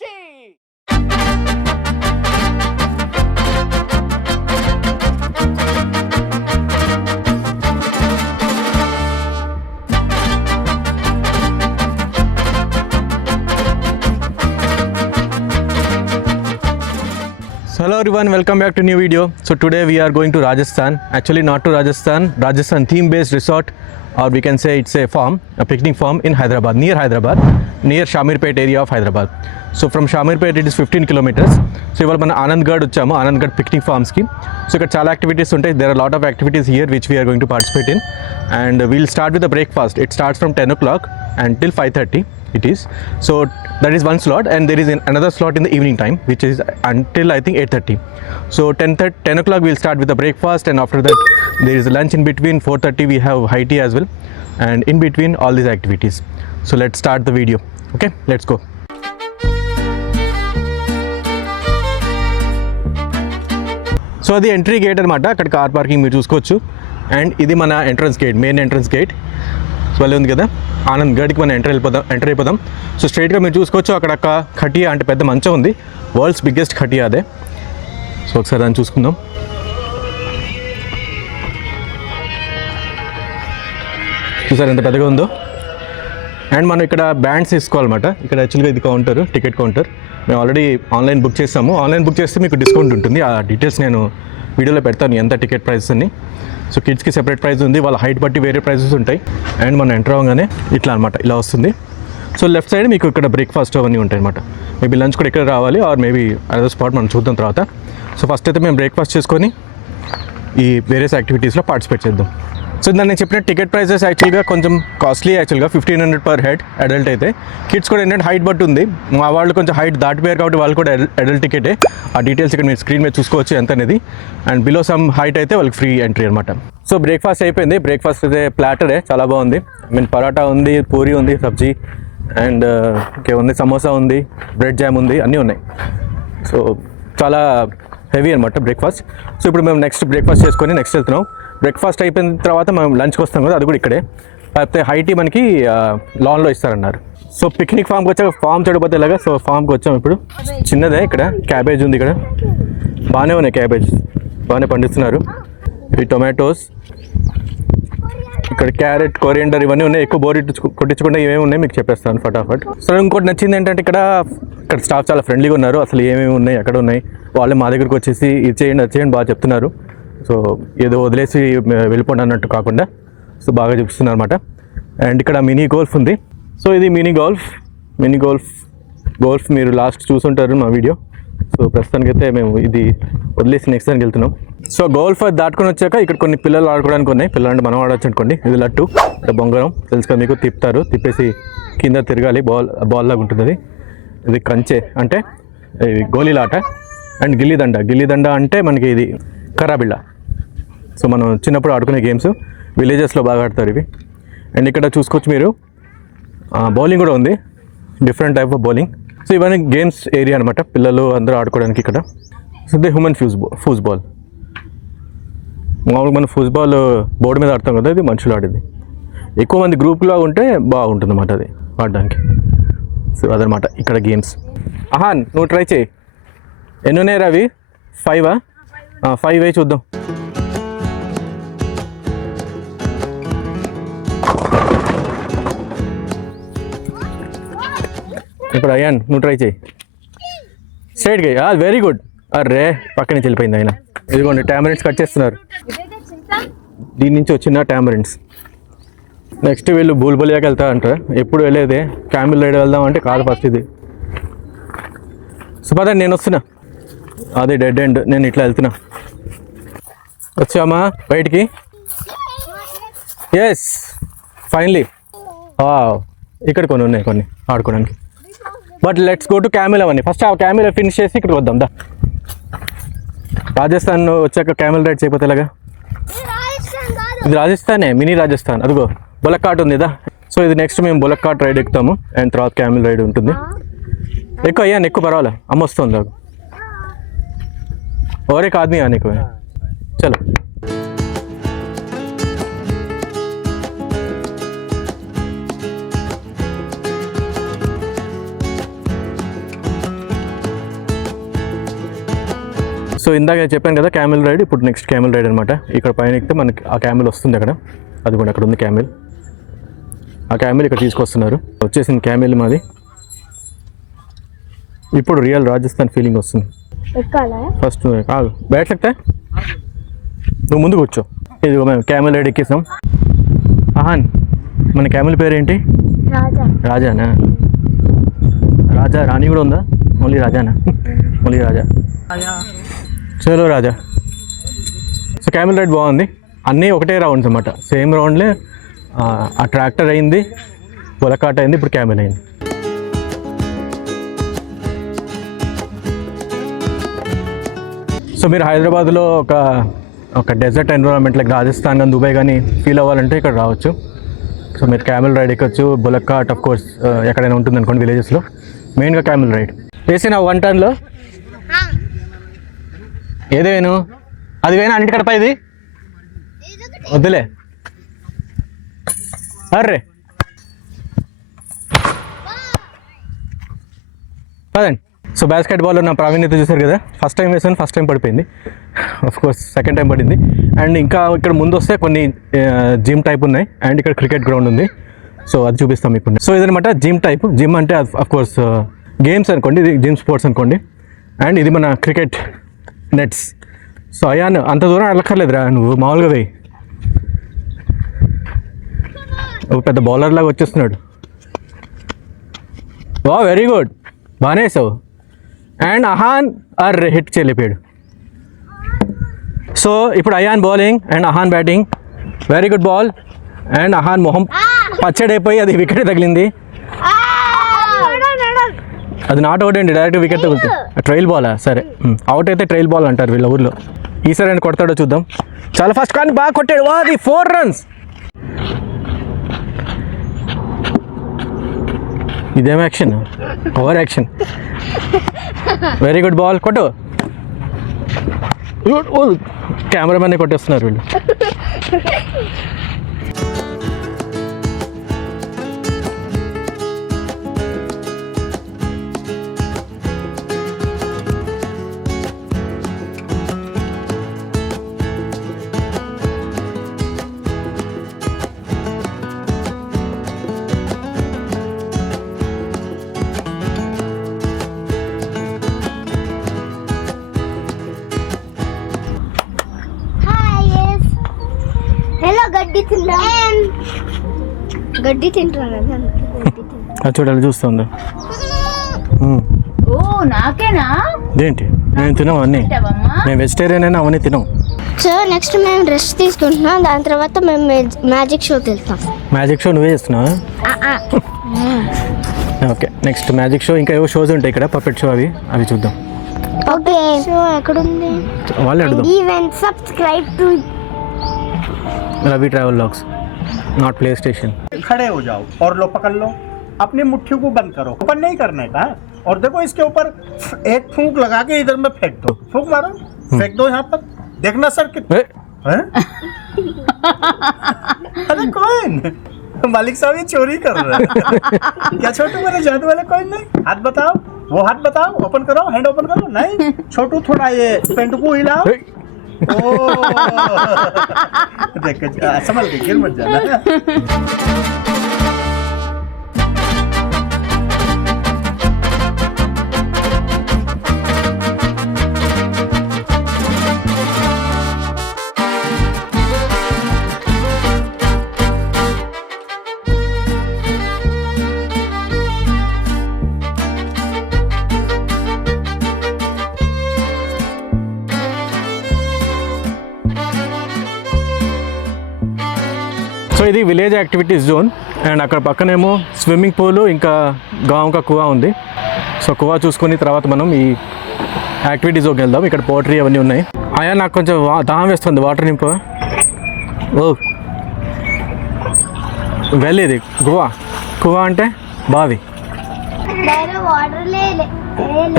Sakshi. Hello everyone, welcome back to new video. So today we are going to Rajasthan. Actually not to Rajasthan theme based resort, or we can say it's a farm, a picnic farm in Hyderabad, near Shamirpet area of Hyderabad. So from Shamirpet it is 15 kilometers. So ఇవాళ మన ఆనంద్గఢ్ వచ్చాము, ఆనంద్గఢ్ picnic ఫార్మ్స్కి. So ఇక్కడ చాలా activities ఉంటాయి. There are a lot of activities here which we are going to participate in, and we'll start with the breakfast. It starts from 10 o'clock until 5:30 it is. So that is one slot, and there is another slot in the evening time which is until I think 8:30. So 10 o'clock we'll start with the breakfast, and after that there is a lunch in between. 4:30 we have high tea as well, and in between all these activities. So let's start the video. Okay, let's go. So అది entry gate అనమాట. అక్కడ car parking మీరు చూసుకోవచ్చు, and ఇది మన entrance gate, main entrance gate. So అలా ఉంది కదా, ఆనంద్గఢ్కి మనం ఎంటర్ అయిపోదాం. సో స్ట్రైట్గా మీరు చూసుకోవచ్చు, అక్కడ ఖటియా అంటే పెద్ద మంచం ఉంది, వరల్డ్స్ బిగ్గెస్ట్ ఖటియా అదే. సో ఒకసారి దాన్ని చూసుకుందాం. చూసారు ఎంత పెద్దగా ఉందో. అండ్ మనం ఇక్కడ బ్యాండ్స్ తీసుకోవాలన్నమాట. ఇక్కడ యాక్చువల్గా ఇది కౌంటర్, టికెట్ కౌంటర్. మేము ఆల్రెడీ ఆన్లైన్ బుక్ చేస్తాము. ఆన్లైన్ బుక్ చేస్తే మీకు డిస్కౌంట్ ఉంటుంది. ఆ డీటెయిల్స్ నేను వీడియోలో పెడతాను, ఎంత టికెట్ ప్రైసెస్ అని. సో కిడ్స్కి సెపరేట్ ప్రైస్ ఉంది, వాళ్ళ హైట్ బట్టి వేరే ప్రైసెస్ ఉంటాయి. అండ్ మనం ఎంటర్ అవ్వగానే ఇట్లా అనమాట, ఇలా వస్తుంది. సో లెఫ్ట్ సైడ్ మీకు ఇక్కడ బ్రేక్ఫాస్ట్ అవన్నీ ఉంటాయి అనమాట. మేబీ లంచ్ కూడా ఇక్కడ రావాలి, ఆర్ మేబీ అదర్ స్పాట్ మనం చూద్దాం తర్వాత. సో ఫస్ట్ అయితే మేము బ్రేక్ఫాస్ట్ చేసుకొని ఈ వేరియస్ యాక్టివిటీస్లో పార్టిసిపేట్ చేద్దాం. సో దాన్ని నేను చెప్పిన టికెట్ ప్రైసెస్ యాక్చువల్గా కొంచెం కాస్ట్లీ, యాక్చువల్గా 1500 పర్ హెడ్ అడల్ట్ అయితే. కిడ్స్ కూడా ఏంటంటే హైట్ బట్టి ఉంది, మా వాళ్ళు కొంచెం హైట్ దాటిపోయారు కాబట్టి వాళ్ళు కూడా అడల్ట్ టికెటే. ఆ డీటెయిల్స్ ఇక్కడ మీరు స్క్రీన్ మీద చూసుకోవచ్చు ఎంత అనేది. అండ్ బిలో సమ్ హైట్ అయితే వాళ్ళకి ఫ్రీ ఎంట్రీ అనమాట. సో బ్రేక్ఫాస్ట్ అయిపోయింది. బ్రేక్ఫాస్ట్ అయితే ప్లాటరే, చాలా బాగుంది. పరాటా ఉంది, పూరి ఉంది, సబ్జీ, అండ్ ఇంకేముంది, సమోసా ఉంది, బ్రెడ్ జామ్ ఉంది, అన్నీ ఉన్నాయి. సో చాలా హెవీ అనమాట బ్రేక్ఫాస్ట్. సో ఇప్పుడు మేము నెక్స్ట్ బ్రేక్ఫాస్ట్ చేసుకొని నెక్స్ట్ వెళ్తున్నాం. బ్రేక్ఫాస్ట్ అయిపోయిన తర్వాత మనం లంచ్కి వస్తాం కదా, అది కూడా ఇక్కడే. కాకపోతే హై టీ మనకి లాన్లో ఇస్తారన్నారు. సో పిక్నిక్ ఫామ్కి వచ్చాక ఫామ్ చెడిపోతే ఇలాగా. సో ఫామ్కి వచ్చాం ఇప్పుడు. చిన్నదే, ఇక్కడ క్యాబేజ్ ఉంది, ఇక్కడ బాగానే ఉన్నాయి, క్యాబేజ్ బాగానే పండిస్తున్నారు. ఈ టొమాటోస్, ఇక్కడ క్యారెట్, కొరియండర్ ఇవన్నీ ఉన్నాయి. ఎక్కువ బోర్ కొట్టించకుండా ఏమేమి ఉన్నాయి మీకు చెప్పేస్తాను ఫటాఫట్. సో ఇంకోటి నచ్చింది ఏంటంటే ఇక్కడ స్టాఫ్ చాలా ఫ్రెండ్లీగా ఉన్నారు. అసలు ఏమేమి ఉన్నాయి, ఎక్కడ ఉన్నాయి, వాళ్ళే మా దగ్గరికి వచ్చేసి ఇది చేయండి అది చేయండి బాగా చెప్తున్నారు. సో ఏదో వదిలేసి వెళ్ళిపోండి అన్నట్టు కాకుండా సో బాగా చూపిస్తున్నారు అనమాట. అండ్ ఇక్కడ మినీ గోల్ఫ్ ఉంది. సో ఇది మినీ గోల్ఫ్ మీరు లాస్ట్ చూసుంటారు మా వీడియో. సో ప్రస్తుతానికైతే మేము ఇది వదిలేసి నెక్స్ట్ దానికి వెళ్తున్నాం. సో గోల్ఫ్ దాటుకొని వచ్చాక ఇక్కడ కొన్ని పిల్లలు ఆడుకోవడానికి ఉన్నాయి. పిల్లలు అంటే మనం ఆడవచ్చు అనుకోండి. ఇది లట్టు, బొంగరం తెలుసు కదా మీకు, తిప్పుతారు, తిప్పేసి కింద తిరగాలి, బాల్ లాగా ఉంటుంది అది. ఇది కంచె అంటే గోళీలాట. అండ్ గిల్లిదండ అంటే మనకి ఇది కర్రాబిళ్ళ. సో మనం చిన్నప్పుడు ఆడుకునే గేమ్స్, విలేజెస్లో బాగా ఆడతారు ఇవి. అండ్ ఇక్కడ చూసుకోవచ్చు మీరు బౌలింగ్ కూడా ఉంది, different type of bowling. So ఇవన్నీ గేమ్స్ ఏరియా అనమాట, పిల్లలు అందరూ ఆడుకోవడానికి ఇక్కడ. So the human foosball. మామూలుగా మనం ఫూస్బాల్ బోర్డు మీద ఆడతాం కదా, ఇది మనుషులు ఆడేది. ఎక్కువ మంది గ్రూప్లో ఉంటే బాగుంటుంది అన్నమాట అది ఆడడానికి. సో అదనమాట ఇక్కడ గేమ్స్. ఆహాన్ నువ్వు ట్రై చేయి. ఎన్ని ఉన్నాయి రవి? 5 వేయి చూద్దాం. ఇప్పుడు అయ్యాన్ నువ్వు ట్రై చేయి, స్ట్రైట్గా. Very good. అర్రే పక్కనే వెళ్ళిపోయింది ఆయన. ఇదిగోండి టామరెంట్స్ కట్ చేస్తున్నారు. దీని నుంచి వచ్చిన టామరెంట్స్. నెక్స్ట్ వీళ్ళు బూల్బులియాకి వెళ్తా అంటారు. ఎప్పుడు వెళ్ళేదే క్యామిల్ రైడ్ వెళ్దాం అంటే కాదు ఫస్ట్ ఇది. సో పదండి, నేను వస్తున్నా. అదే డెడ్ ఎండ్, నేను ఇట్లా వెళ్తున్నా. వచ్చామా బయటికి? Yes finally. ఇక్కడ కొన్ని ఉన్నాయి, కొన్ని ఆడుకోవడానికి. But let's go to camel అవన్నీ. ఫస్ట్ ఆ క్యామిల్ ఫినిష్ చేసి ఇక్కడికి వద్దాం దా. రాజస్థాన్ వచ్చాక క్యామిల్ రైడ్ చేయకపోతే ఎలాగా? ఇది రాజస్థానే, మినీ రాజస్థాన్. అదిగో బులక్ కార్ట్ ఉంది కదా. సో ఇది నెక్స్ట్ మేము బులక్ కార్ట్ రైడ్ ఎక్కుతాము, అండ్ తర్వాత క్యామిల్ రైడ్ ఉంటుంది. ఎక్కువ అయ్యాను, ఎక్కువ పర్వాలే, అమ్మ వస్తుంది నాకు. और एक आदमी आने को है, चलो। సో ఇందాక చెప్పాను కదా క్యామెల్ రైడ్, ఇప్పుడు నెక్స్ట్ క్యామెల్ రైడ్ అనమాట. ఇక్కడ పైన ఎక్కితే మనకి ఆ క్యామెల్ వస్తుంది అక్కడ, అది కూడా అక్కడ ఉంది క్యామెల్. ఆ క్యామెల్ ఇక్కడ తీసుకొస్తున్నారు. వచ్చేసింది క్యామెల్ మాది. ఇప్పుడు రియల్ రాజస్థాన్ ఫీలింగ్ వస్తుంది. ఫస్ట్ కాదు బ్యాట్ లెక్తా, నువ్వు ముందు కూర్చో. ఇది మేము క్యామెల్ రైడ్ ఎక్కేసాం. ఆహాన్, మన క్యామెల్ పేరు ఏంటి? రాజానా? రాజా రాణి కూడా ఉందా? ఓన్లీ రాజానా? ఓన్లీ రాజా. చలో రాజా. సో క్యామెల్ రైడ్ బాగుంది. అన్నీ ఒకటే రౌండ్స్ అన్నమాట, సేమ్ రౌండ్లే. ఆ ట్రాక్టర్ అయింది, పొలకాట అయింది, ఇప్పుడు క్యామెల్ అయింది. సో మీరు హైదరాబాద్లో ఒక డెజర్ట్ ఎన్విరాన్మెంట్ లైక్ రాజస్థాన్ కానీ దుబాయ్ కానీ ఫీల్ అవ్వాలంటే ఇక్కడ రావచ్చు. సో మీరు క్యామెల్ రైడ్ ఎక్కొచ్చు. బులక్కాట్ ఆఫ్ కోర్స్ ఎక్కడైనా ఉంటుంది అనుకోండి విలేజెస్లో, మెయిన్గా క్యామెల్ రైడ్. వేసిన 1 టన్లో ఏదో వేను, అది వేనా అన్నిటికడ పైది వద్దులే. అర్రే పదండి. సో బాస్కెట్ బాల్లో నా ప్రావీణ్యత చూసారు కదా. ఫస్ట్ టైం వేసాను, ఫస్ట్ టైం పడిపోయింది. కోర్స్ సెకండ్ టైం పడింది. అండ్ ఇంకా ఇక్కడ ముందు వస్తే కొన్ని జిమ్ టైప్ ఉన్నాయి, అండ్ ఇక్కడ క్రికెట్ గ్రౌండ్ ఉంది. సో అది చూపిస్తాం మీకు. సో ఇదనమాట జిమ్ టైప్. జిమ్ అంటే కోర్స్ గేమ్స్ అనుకోండి, ఇది జిమ్ స్పోర్ట్స్ అనుకోండి. అండ్ ఇది మన క్రికెట్ నెట్స్. సో అయాన్ అంత దూరం వెళ్ళక్కర్లేదురా, నువ్వు మామూలుగా వేయి. ఒక పెద్ద బౌలర్ లాగా వచ్చేస్తున్నాడు. వా వెరీ గుడ్, బాగానే వేసావు. అండ్ అహాన్ హిట్ చేయలేపాడు. సో ఇప్పుడు Ayaan bowling and Ahaan batting. Very good ball. And Ahaan మొహం పచ్చడైపోయి అది వికెట్ తగిలింది. అది నాట్ అవుట్ అండి, డైరెక్ట్ వికెట్ తగులుతుంది. ట్రైల్ బాలా? సరే, అవుట్ అయితే ట్రైల్ బాల్ అంటారు వీళ్ళ ఊర్లో. ఈసారి ఆయన కొడతాడో చూద్దాం. చాలా ఫస్ట్ కానీ బాగా కొట్టాడు. వా, అది 4 runs. ఇదేం action, over action. Very good ball, కొట్టు. కెమెరామెన్ కొట్టేస్తున్నారు వీళ్ళు. గడ్డి తింటున్నాను. చూడాలి, చూస్తుంది. నాకేనా? ఏంటి మేము తినాం అన్నీ, మేము వెజిటేరియన్ అయినా అవన్నీ తినాం. సో నెక్స్ట్ మేము రెస్ట్ తీసుకుంటున్నాం, దాని తర్వాత మేము మ్యాజిక్ షోకి వెళ్తాం. మ్యాజిక్ షో నువ్వే చేస్తున్నావా? Okay, next magic show. ఇంకా ఏవో షోస్ ఉంటాయి ఇక్కడ, పప్పెట్ షో, అవి చూద్దాం. ఓకే, షో ఎక్కడుంది? వాళ్ళు అడుగుదాం. Even subscribe to Ravi travel vlogs, not play station. खड़े हो जाओ और लो, पकड़ लो. अपनी मुट्ठी को बंद करो, ऊपर नहीं करने का. और देखो इसके ऊपर एक फूंक लगा के इधर में फेंक दो. फूंक मारो, फेंक दो यहाँ पर. देखना सर कितने. अरे कॉइन, मालिक साहब ये चोरी कर रहे हैं. क्या छोटू मेरे जादू वाले कॉइन नहीं? हाथ बताओ, वो हाथ बताओ, ओपन करो, हैंड ओपन करो. नहीं छोटू, थोड़ा ये पेंट को हिलाओ. देख संभल के, गिर मत जाना. సో ఇది విలేజ్ యాక్టివిటీస్ జోన్, అండ్ అక్కడ పక్కనేమో స్విమ్మింగ్ పూల్, ఇంకా గాంకా కువా ఉంది. సో కువా చూసుకుని తర్వాత మనం ఈ యాక్టివిటీ జోన్కి వెళ్దాం. ఇక్కడ పోట్రీ అవన్నీ ఉన్నాయి. అయ్యా నాకు కొంచెం దాహం వేస్తుంది, వాటర్ నింపు. ఓ వెళ్ళేది కువా అంటే బావి.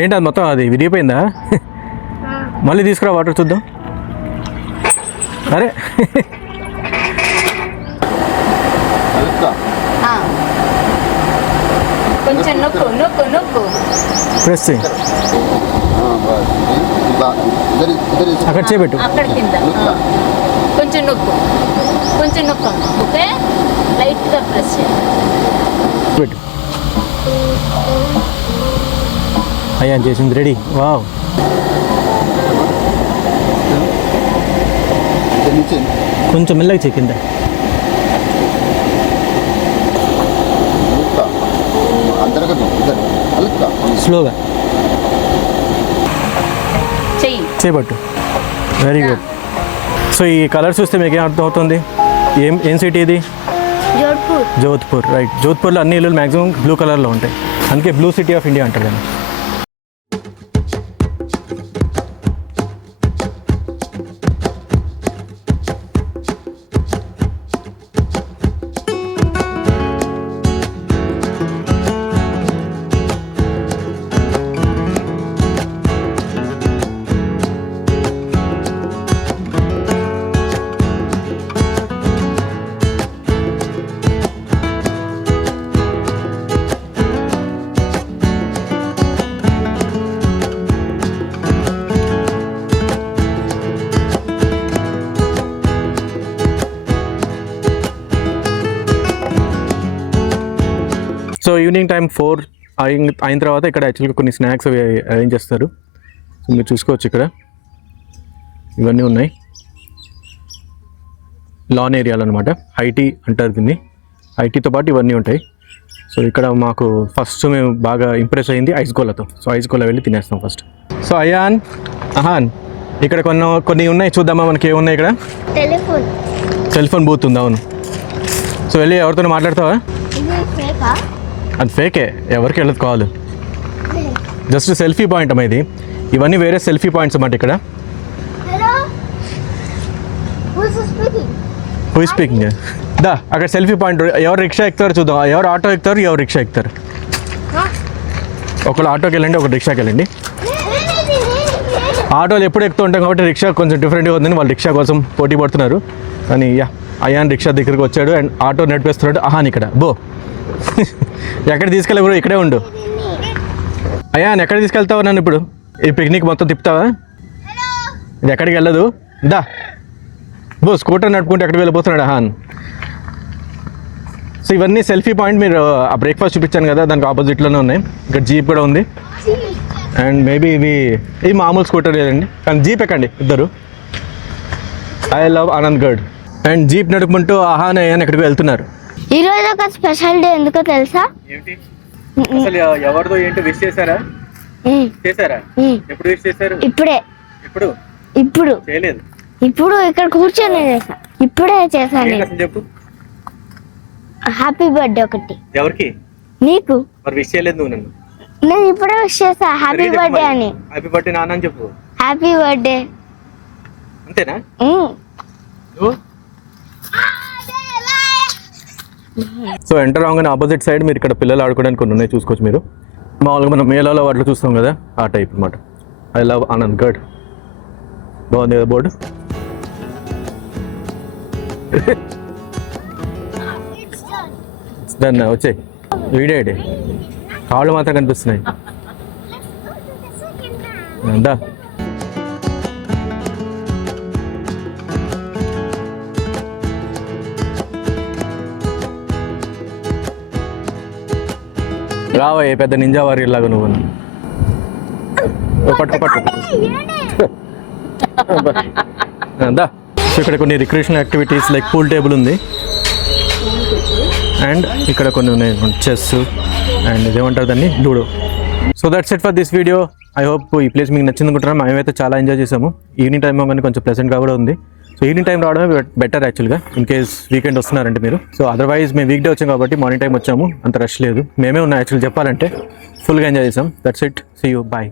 ఏంటి అది మొత్తం అది విరిగిపోయిందా? మళ్ళీ తీసుకురా వాటర్ చూద్దాం. అరే కొంచెం నొక్కు నొక్కు నొక్కు ప్రెస్ చేయి. అక్కడ చేపెట్టు. అక్కడ కింద కొంచెం నొక్కు ఓకే, లైట్గా ప్రెస్ చేయండి. పెట్టు. అయ్యా చేసింది రెడీ. వావ్. కొంచెం మెల్లగా చెయ్యి కింద. స్లోగా చెయ్యి. చేపట్టు. Very good. సో ఈ కలర్ చూస్తే మీకు ఏం అర్థం అవుతుంది? ఏం సిటీ ఇది? జోధ్పూర్. జోధ్పూర్, రైట్. జోధ్పూర్లో అన్ని ఇల్లులు మ్యాక్సిమం బ్లూ కలర్లో ఉంటాయి, అందుకే బ్లూ సిటీ ఆఫ్ ఇండియా అంటారు దాన్ని. సో ఈవినింగ్ టైం 4 అయిన తర్వాత ఇక్కడ యాక్చువల్గా కొన్ని స్నాక్స్ అవి అరేంజ్ చేస్తారు. సో మీరు చూసుకోవచ్చు, ఇక్కడ ఇవన్నీ ఉన్నాయి. లాన్ ఏరియాలో అనమాట, హైటీ అంటారు దీన్ని. హైటీతో పాటు ఇవన్నీ ఉంటాయి. సో ఇక్కడ మాకు ఫస్ట్ మేము బాగా ఇంప్రెస్ అయింది ఐస్ గోలాతో. సో ఐస్ గోలా వెళ్ళి తినేస్తాం ఫస్ట్. సో అహాన్ ఇక్కడ కొన్ని ఉన్నాయి, చూద్దామా మనకి ఏమున్నాయి ఇక్కడ. టెలిఫోన్ బూత్ ఉంది. అవును. సో వెళ్ళి ఎవరితో మాట్లాడతావా? అది ఫేకే, ఎవరికి వెళ్ళదు కాల్. జస్ట్ సెల్ఫీ పాయింట్ అమ్మా ఇది. ఇవన్నీ వేరే సెల్ఫీ పాయింట్స్ అన్నమాట ఇక్కడ. Who is speaking? దా అక్కడ సెల్ఫీ పాయింట్. ఎవరు రిక్షా ఎక్కుతారు చూద్దాం, ఎవరు ఆటో ఎక్కుతారు, ఎవరు రిక్షా ఎక్కుతారు. ఒకళ్ళు ఆటోకి వెళ్ళండి, ఒకరు రిక్షాకి వెళ్ళండి. ఆటోలు ఎప్పుడు ఎక్కుతూ ఉంటాం కాబట్టి రిక్షా కొంచెం డిఫరెంట్గా ఉందని వాళ్ళు రిక్షా కోసం పోటీ పడుతున్నారు. కానీ అయాన్ రిక్షా దగ్గరికి వచ్చాడు అండ్ ఆటో నడిపేస్తున్నాడు. అహాన్ ఇక్కడ బో ఎక్కడ తీసుకెళ్ళి బ్రో, ఇక్కడే ఉండు. అయాన్ ఎక్కడ తీసుకెళ్తావా నన్ను ఇప్పుడు? ఈ పిక్నిక్ మొత్తం తిప్పుతావా? ఇది ఎక్కడికి వెళ్ళదు. దా బో, స్కూటర్ నడుపుకుంటే ఎక్కడికి వెళ్ళిపోతున్నాడు అహాన్. సో ఇవన్నీ సెల్ఫీ పాయింట్. మీరు ఆ బ్రేక్ఫాస్ట్ చూపించాను కదా, దానికి ఆపోజిట్లోనే ఉన్నాయి. ఇక్కడ జీప్ కూడా ఉంది అండ్ మేబీ ఇవి మామూలు స్కూటర్ లేదండి, కానీ జీప్ ఎక్కండి ఇద్దరు. I love Anandgarh. And jeep నడుపుకుంటూ అహాన్ అయాన్ ఎక్కడికి వెళ్తున్నారు. ఈరోజు ఒక స్పెషల్ డే, ఎందుకో తెలుసా? అసలు ఎవరిదో ఏంటో విష్ చేశారా? ఎప్పుడు విష్ చేశారు? ఇప్పుడు చేయలేదు. ఇప్పుడు ఇక్కడ కూర్చొని చేసా, ఇప్పుడే చేశాను. చెప్పు. హ్యాపీ బర్త్డే ఒకటి. ఎవరికి? నీకు. మరి విష్ చేయలేదు నువ్వు నన్ను. నేను ఇప్పుడే విష్ చేసా హ్యాపీ బర్త్డే అని. హ్యాపీ బర్త్డే నాన్న అని చెప్పు. Happy birthday. అంతేనా? సో ఎంటర్ రాగానే ఆపోజిట్ సైడ్ మీరు ఇక్కడ పిల్లలు ఆడుకోవడానికి కొన్ని ఉన్నాయి, చూసుకోవచ్చు మీరు. మామూలుగా మనం మేళాలో వాటిలో చూస్తాం కదా, ఆ టైప్ అనమాట. I love Anandgarh. బాగుంది కదా బోర్డు. దాన్ని వచ్చాయి వీడియో కాళ్ళు మాత్రం కనిపిస్తున్నాయి. దా రావయ్య పెద్ద నింజా వారియర్ లాగా నువ్వు. పట్టు దా. సో ఇక్కడ కొన్ని recreational activities like pool table ఉంది అండ్ ఇక్కడ కొన్ని ఉన్నాయి, చెస్ అండ్ ఇదేమంటారు దాన్ని, ludo. So that's it for this video. I hope ఈ ప్లేస్ మీకు నచ్చింది అనుకుంటున్నాం. మేమైతే చాలా ఎంజాయ్ చేసాము. ఈవినింగ్ టైం కానీ కొంచెం ప్లెజెంట్గా కూడా ఉంది. సో ఈవినింగ్ టైం రావడమే బెటర్ యాక్చువల్గా, ఇన్ కేస్ వీకెండ్ వస్తున్నారంటే మీరు. సో అదర్వైజ్ మేము వీక్ డే వచ్చాం కాబట్టి మార్నింగ్ టైం వచ్చాము, అంత రష్ లేదు. మేమే ఉన్నాం యాక్చువల్లీ చెప్పాలంటే. ఫుల్గా ఎంజాయ్ చేసాం. That's it. See you. Bye.